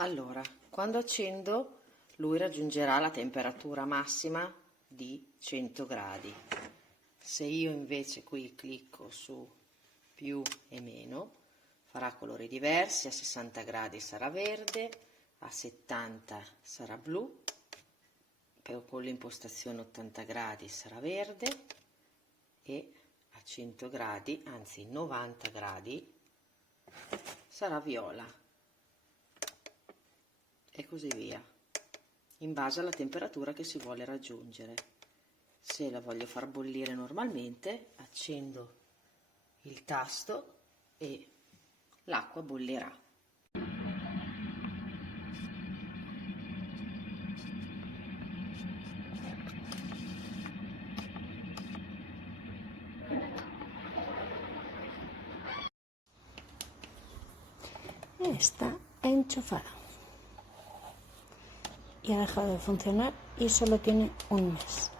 Allora, quando accendo, lui raggiungerà la temperatura massima di 100 gradi. Se io invece qui clicco su più e meno, farà colori diversi, a 60 gradi sarà verde, a 70 sarà blu, poi con l'impostazione 80 gradi sarà verde e a 100 gradi, anzi 90 gradi, sarà viola. E così via, in base alla temperatura che si vuole raggiungere. Se la voglio far bollire normalmente, accendo il tasto e l'acqua bollirà. Está enchufada y ha dejado de funcionar y solo tiene un mes.